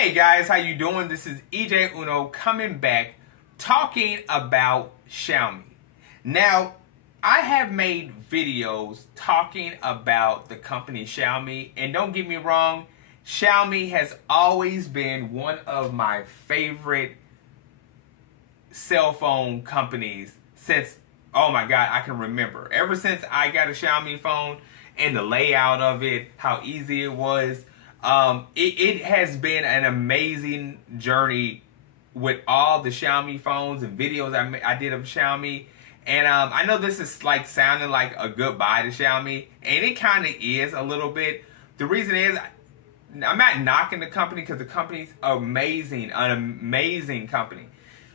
Hey guys, how you doing? This is EJ Uno coming back talking about Xiaomi. Now, I have made videos talking about the company Xiaomi, and don't get me wrong, Xiaomi has always been one of my favorite cell phone companies since, oh my God, I can remember. Ever since I got a Xiaomi phone and the layout of it, how easy it was, it has been an amazing journey with all the Xiaomi phones and videos I did of Xiaomi. And I know this is like sounding like a goodbye to Xiaomi, and it kind of is a little bit. The reason is, I'm not knocking the company because the company's amazing, an amazing company.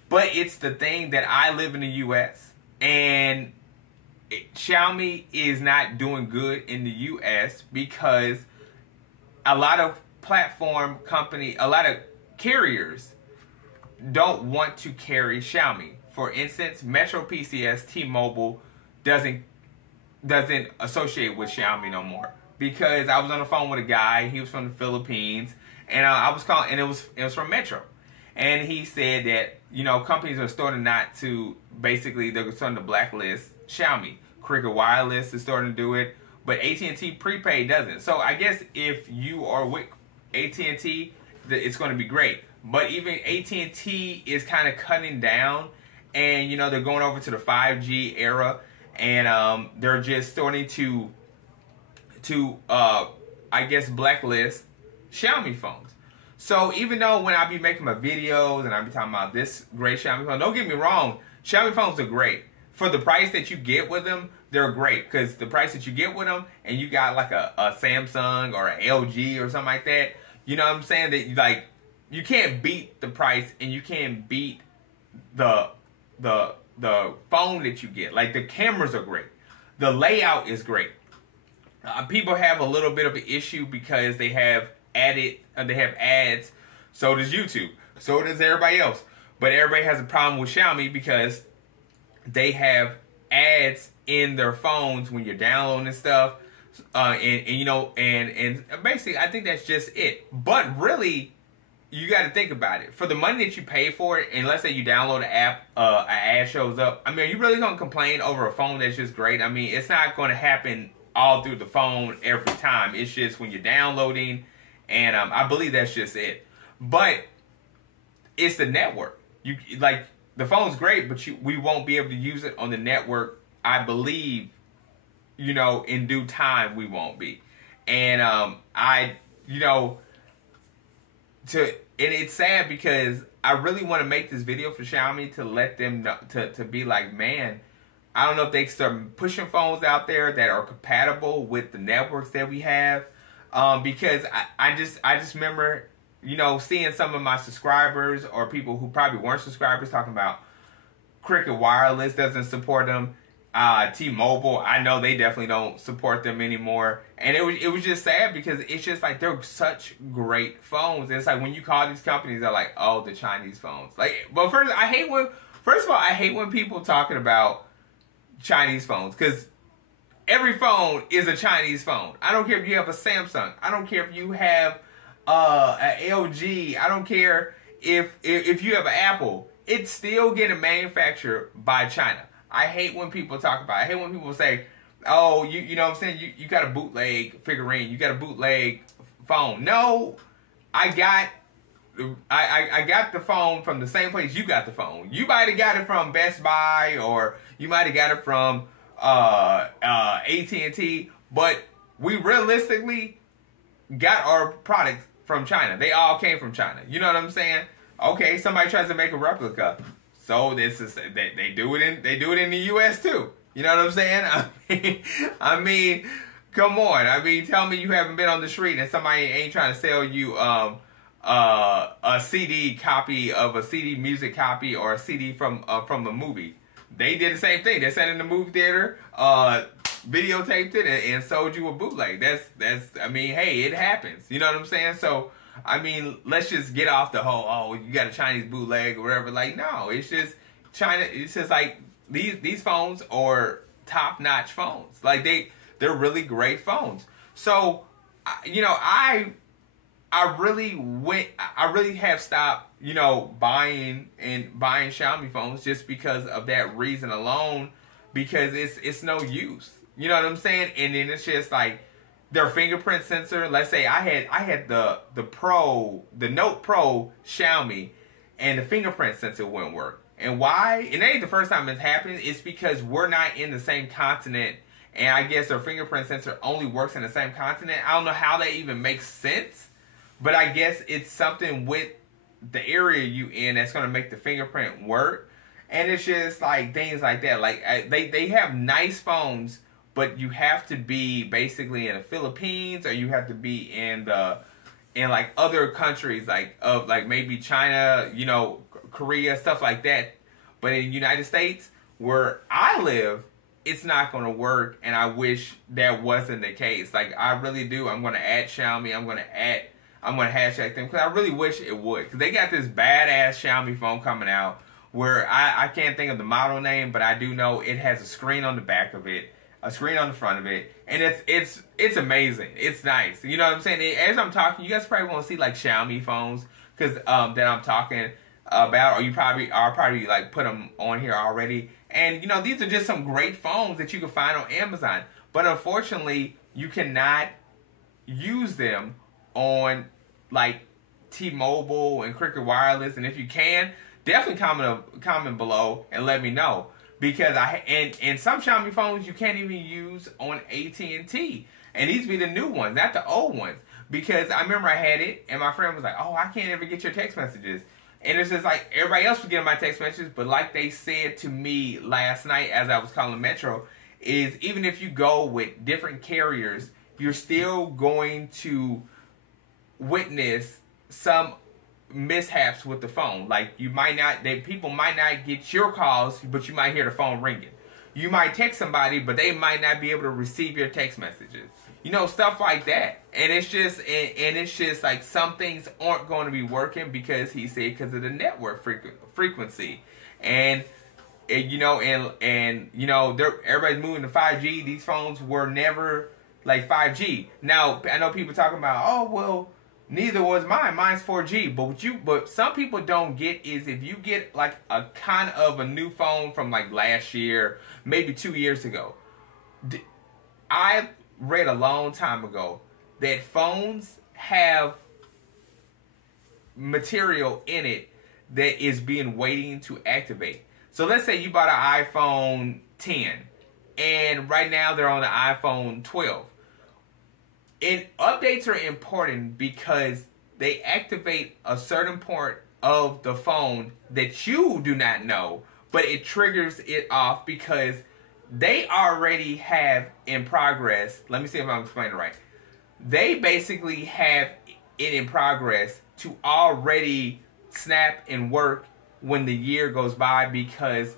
But it's the thing that I live in the U.S. and Xiaomi is not doing good in the U.S. because a lot of a lot of carriers don't want to carry Xiaomi. For instance, Metro PCS, T-Mobile doesn't associate with Xiaomi no more. Because I was on the phone with a guy, he was from the Philippines, and I was calling, and it was from Metro. And he said that, you know, companies are starting not to, basically, they're starting to blacklist Xiaomi. Cricket Wireless is starting to do it, but AT&T prepaid doesn't. So I guess if you are with AT&T, it's going to be great. But even AT&T is kind of cutting down, and, you know, they're going over to the 5G era, and they're just starting to I guess, blacklist Xiaomi phones. So even though when I be making my videos and I be talking about this great Xiaomi phone, don't get me wrong, Xiaomi phones are great. For the price that you get with them, they're great. Because the price that you get with them, and you got like a Samsung or an LG or something like that, you know what I'm saying? That you can't beat the price, and you can't beat the phone that you get. Like, the cameras are great. The layout is great. People have a little bit of an issue because they have ads. So does YouTube. So does everybody else. But everybody has a problem with Xiaomi because they have ads in their phones when you're downloading and stuff. And basically, I think that's just it. But really, you got to think about it. For the money that you pay for it, and let's say you download an app, an ad shows up. I mean, are you really going to complain over a phone that's just great? I mean, it's not going to happen all through the phone every time. It's just when you're downloading, and I believe that's just it. But it's the network. Like, the phone's great, but we won't be able to use it on the network. I believe, you know, in due time we won't be. And and it's sad because I really want to make this video for Xiaomi to let them know, to be like, man, I don't know if they start pushing phones out there that are compatible with the networks that we have. Because I just remember, you know, seeing some of my subscribers or people who probably weren't subscribers talking about Cricket Wireless doesn't support them. T-Mobile, I know they definitely don't support them anymore. And it was just sad because it's just like they're such great phones. And it's like when you call these companies, they're like, oh, the Chinese phones. Like, but first of all, I hate when people talking about Chinese phones, because every phone is a Chinese phone. I don't care if you have a Samsung. I don't care if you have an LG. I don't care if you have an Apple. It's still getting manufactured by China. I hate when people talk about it. I hate when people say, oh, you know what I'm saying? You got a bootleg figurine. You got a bootleg phone. No, I got the phone from the same place you got the phone. You might have got it from Best Buy, or you might have got it from AT&T, but we realistically got our products from China. They all came from China. You know what I'm saying? Okay, somebody tries to make a replica, so this is they do it in the U.S. too. You know what I'm saying? I mean, come on. I mean, tell me you haven't been on the street and somebody ain't trying to sell you a CD copy of a CD music copy or a CD from a movie. They did the same thing. They sat in the movie theater, videotaped it, and sold you a bootleg. That's. I mean, hey, it happens. You know what I'm saying? So, I mean, let's just get off the whole, oh, you got a Chinese bootleg or whatever. Like, no, it's just China. It's just like these phones are top-notch phones. Like, they're really great phones. So, you know, I really have stopped, buying Xiaomi phones just because of that reason alone, because it's no use. You know what I'm saying? And then it's just like their fingerprint sensor. Let's say I had the Note Pro Xiaomi, and the fingerprint sensor wouldn't work. And why? And it ain't the first time it's happened. It's because we're not in the same continent, and I guess their fingerprint sensor only works in the same continent. I don't know how that even makes sense, but I guess it's something with the area you in that's going to make the fingerprint work. And it's just like things like that. Like they have nice phones, but you have to be basically in the Philippines, or you have to be in like other countries, like maybe China, Korea, stuff like that. But in the United States, where I live, it's not going to work, and I wish that wasn't the case. Like, I really do. I'm going to add Xiaomi. I'm going to hashtag them, because I really wish it would. Because they got this badass Xiaomi phone coming out where I can't think of the model name, but I do know it has a screen on the back of it, a screen on the front of it, and it's amazing. It's nice. You know what I'm saying? As I'm talking, you guys probably want to see like Xiaomi phones, because that I'm talking about, or you probably like put them on here already. And these are just some great phones that you can find on Amazon, but unfortunately you cannot use them on like T-Mobile and Cricket Wireless. And if you can, definitely comment below and let me know, because and some Xiaomi phones you can't even use on AT&T, and these be the new ones, not the old ones. Because I remember I had it, and my friend was like, "Oh, I can't ever get your text messages." And it's just like everybody else was getting my text messages, but like they said to me last night as I was calling Metro, is even if you go with different carriers, you're still going to witness some mishaps with the phone. Like people might not get your calls, but you might hear the phone ringing. You might text somebody, but they might not be able to receive your text messages. Stuff like that. And it's just like some things aren't going to be working, because he said because of the network frequency. And everybody's moving to 5G. These phones were never like 5G. Now, I know people talking about, "Oh, well, neither was mine. Mine's 4G." But some people don't get is, if you get like a kind of a new phone from like last year, maybe 2 years ago. I read a long time ago that phones have material in it that is being waiting to activate. So let's say you bought an iPhone 10, and right now they're on the iPhone 12. And updates are important because they activate a certain part of the phone that you do not know, but it triggers it off because they already have in progress. Let me see if I'm explaining it right. They basically have it in progress to already snap and work when the year goes by, because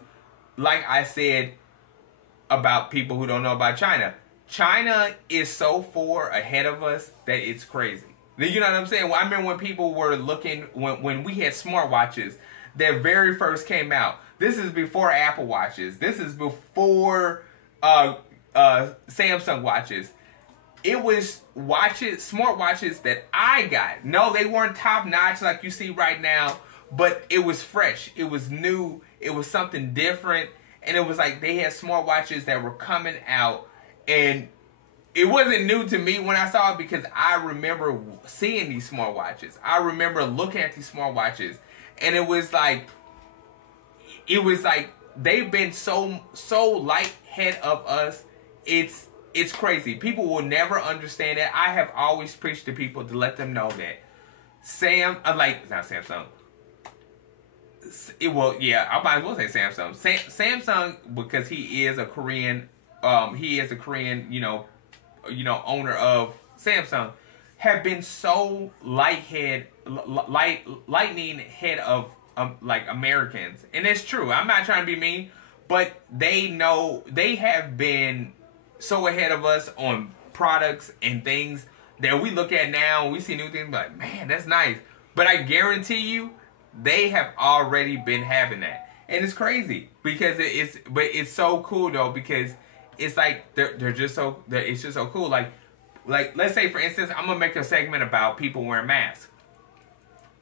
like I said about people who don't know about China, China is so far ahead of us that it's crazy. You know what I'm saying? Well, I remember when people were looking, when we had smartwatches that very first came out. This is before Apple Watches. This is before Samsung watches. It was smartwatches that I got. No, they weren't top notch like you see right now, but it was fresh. It was new. It was something different. And it was like they had smartwatches that were coming out. And it wasn't new to me when I saw it, because I remember seeing these smartwatches. I remember looking at these smartwatches. And it was like they've been so light ahead of us. It's crazy. People will never understand that. I have always preached to people to let them know that not Samsung. I might as well say Samsung. Samsung, because he is a Korean, owner of Samsung, have been so lightning head of like Americans. And it's true. I'm not trying to be mean, but they know they have been so ahead of us on products and things that we look at now and we see new things like, man, that's nice. But I guarantee you, they have already been having that. And it's crazy because it's so cool though, because it's like it's just so cool. Like like, let's say for instance, I'm gonna make a segment about people wearing masks.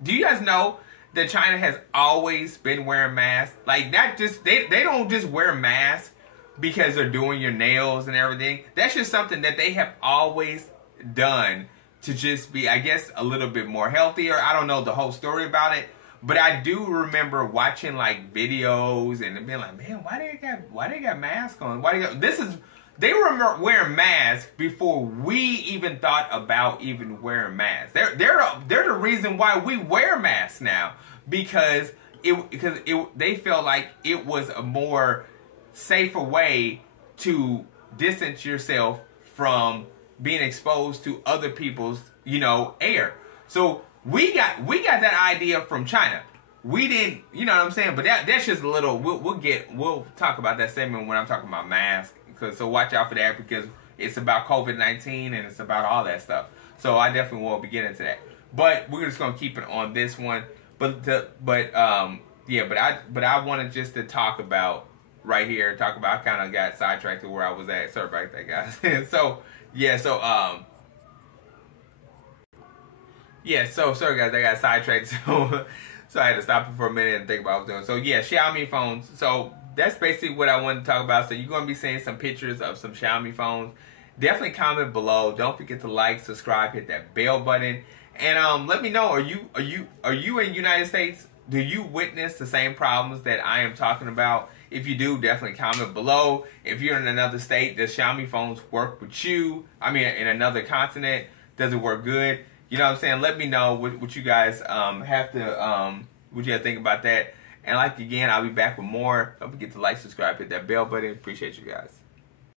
Do you guys know that China has always been wearing masks? Like, not just, they don't just wear masks because they're doing your nails and everything. That's just something that they have always done to just be, I guess, a little bit more healthier. I don't know the whole story about it, but I do remember watching like videos and being like, man, why they got masks on? They were wearing masks before we even thought about even wearing masks. They're the reason why we wear masks now, because they felt like it was a more safer way to distance yourself from being exposed to other people's, air. So we got that idea from China. We didn't, you know what I'm saying? But that's just a little. We'll talk about that segment when I'm talking about masks. So watch out for that, because it's about COVID-19 and it's about all that stuff. So I definitely will be getting into that. But we're just gonna keep it on this one. I wanted just to talk about right here. I kind of got sidetracked to where I was at. Sorry about that, guys. So sorry guys, I got sidetracked. So I had to stop it for a minute and think about what I was doing. So yeah, Xiaomi phones. So that's basically what I wanted to talk about. So you're going to be seeing some pictures of some Xiaomi phones. Definitely comment below. Don't forget to like, subscribe, hit that bell button, and let me know. Are you in the United States? Do you witness the same problems that I am talking about? If you do, definitely comment below. If you're in another state, does Xiaomi phones work with you? I mean, in another continent, does it work good? You know what I'm saying? Let me know what you guys what you guys think about that. And again, I'll be back with more. Don't forget to like, subscribe, hit that bell button. Appreciate you guys.